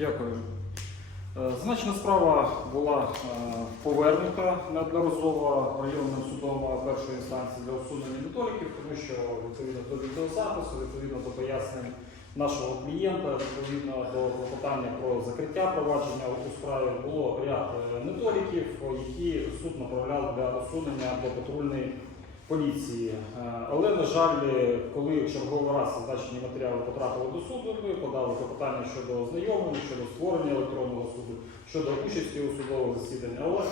Дякую. Е, Зазначена справа була е, повернута неодноразово районним судом першої інстанції для усунення недоліків, тому що відповідно до відеозапису, відповідно до пояснень нашого клієнта, відповідно до клопотання про закриття провадження у справі було ряд е, недоліків, які суд направляв для усунення до патрульної поліції. Е, Але, на жаль, коли черговий раз зазначені матеріали потрапили до суду, ми подали клопотання щодо ознайомлення, щодо створення електронного суду, щодо участі у судових засіданнях. Але,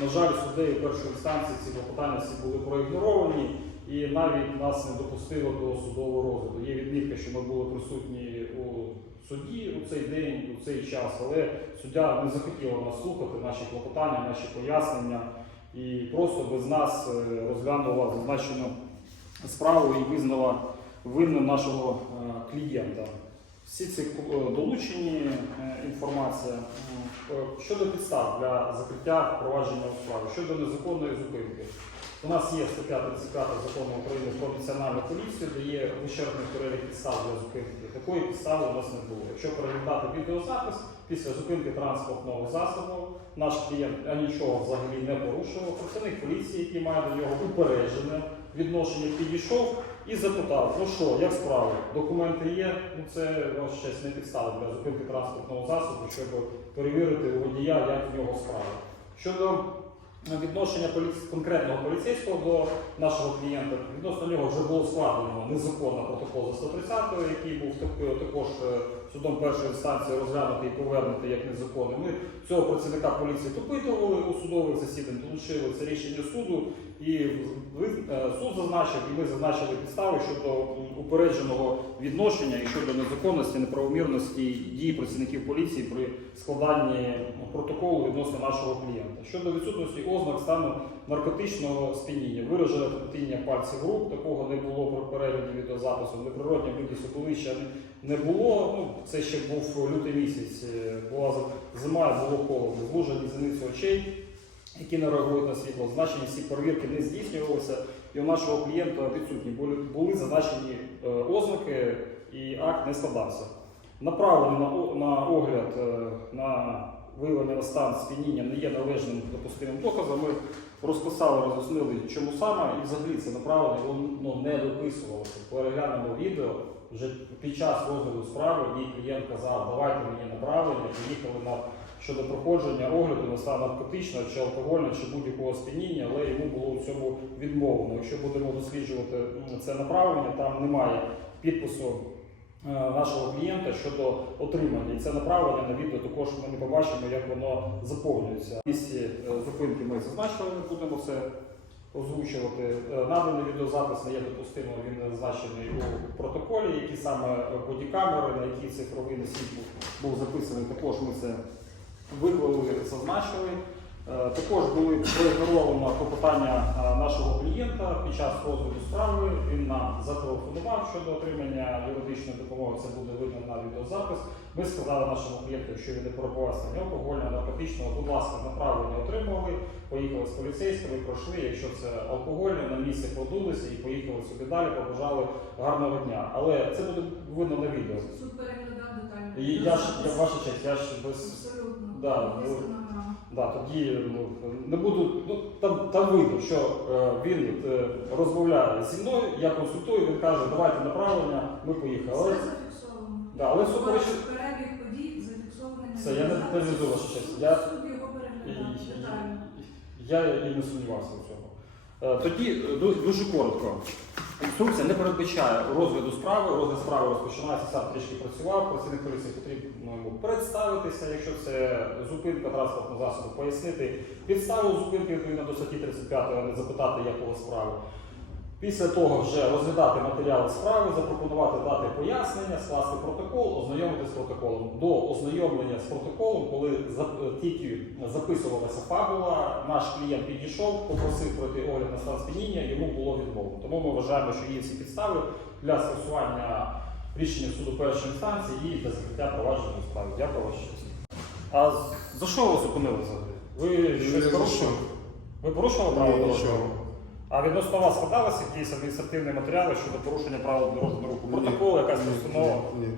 на жаль, суддею першої інстанції ці клопотання всі були проігноровані і навіть нас не допустило до судового розгляду. Є відмітка, що ми були присутні у суді у цей день, у цей час, але суддя не захотіла нас слухати, наші клопотання, наші пояснення і просто без нас е, розглянула зазначену справу і визнала винним нашого е, клієнта. Всі ці е, долучені інформація щодо підстав для закриття впровадження у справі, щодо незаконної зупинки. У нас є стаття 35 закону України про національну поліцію, де є вичерпний перелік підстав для зупинки. Такої підстави у нас не було. Якщо переглядати відеозапис після зупинки транспортного засобу, наш клієнт нічого взагалі не порушував. Працівник поліції, який має до нього упереджене відношення, підійшов і запитав: ну що, як справи? Документи є? Ну це ваш честь не підстава для зупинки транспортного засобу, щоб перевірити у водія, як в нього справи. Щодо відношення поліці... конкретного поліцейського до нашого клієнта, відносно нього вже було складено незаконно протокол за 130, який був також е, судом першої інстанції розглянутий і повернутий як незаконний. Ми цього працівника поліції допитували у судових засідань, долучили це рішення суду, і ви- е, суд зазначив, і ми зазначили підстави щодо упередженого відношення і щодо незаконності, неправомірності дій працівників поліції при складанні протоколу відносно нашого клієнта. Щодо відсутності ознак стану наркотичного сп'яніння, виражене третіння пальців рук, такого не було при перегляді відеозапису, неприродні витісу колища не було. Ну, це ще був лютий місяць, е, була зима, було холодно, звужені зениці очей, які не реагують на світло. Значені всі перевірки не здійснювалися, і у нашого клієнта відсутні були, були зазначені е, ознаки, і акт не складався. Направлені на, на огляд е, на виявлення на стан сп'яніння не є належним допустимим доказом. Ми розписали, роз'яснили, чому саме, і взагалі це направлення воно не дописувалося. Переглянемо відео вже під час розгляду справи. Мій клієнт казав, давайте мені направлення, поїхали на щодо проходження огляду на стан наркотичного чи алкогольного чи будь-якого сп'яніння, але йому було у цьому відмовлено. Якщо будемо досліджувати це направлення, там немає підпису е, нашого клієнта щодо отримання. І це направлення на відео також ми не побачимо, як воно заповнюється. Місці е, зупинки ми зазначили, не будемо це озвучувати. Е, Наданий відеозапис не є допустимим, він зазначений у протоколі, які саме бодікамери, на які цифровий носій був записаний, також ми це виклали, зазначили. Е, Також були проігноровано клопотання е, нашого клієнта під час розгляду справи. Він нам зателефонував щодо отримання юридичної допомоги. Це буде видно на відеозапис. Ми сказали нашому клієнту, якщо він не перебуває стані алкогольного, наркотичного, будь ласка, направлення отримали. Поїхали з поліцейськими, пройшли. Якщо це алкогольне, на місці подулися і поїхали собі далі. Побажали гарного дня. Але це буде видно на відео. Суд переглядав детально. Я ж я ваша честь, я ж без. Да, ну. Да, тоді ну, не буду. Ну, там, там видно, що е, він е, розмовляє зі мною, я консультую, він каже, давайте направлення, ми поїхали. Але, Все зафіксовано. да, але супереч... Ваш перебіг подій зафіксований. на Це я не відеозаписі. деталізую, ваша честь. Я- Суд його переглядав детально. Я і не сумнівався в цьому. Е, Тоді е, дуже коротко. Інструкція не передбачає розгляду справи. Розгляд справи розпочинається, сам трішки працював. Працівник поліції потрібно йому представитися, якщо це зупинка транспортного засобу, пояснити підставу зупинки відповідно до статті 35, а не запитати, якого справи. Після того вже розглядати матеріали справи, запропонувати дати пояснення, скласти протокол, ознайомити з протоколом. До ознайомлення з протоколом, коли тільки записувалася фабула, наш клієнт підійшов, попросив пройти огляд на стан сп'яніння, йому було відмовлено. Тому ми вважаємо, що є всі підстави для скасування рішення суду першої інстанції і для закриття провадження у справі. Дякую ваша честь. А за що ви зупинили взагалі? Ви щось порушили? Ви порушували право дорожнього? А відносно вас складалися якісь адміністративні матеріали щодо порушення правил дорожнього руху? Протокол, якась постанова? Ні. ні.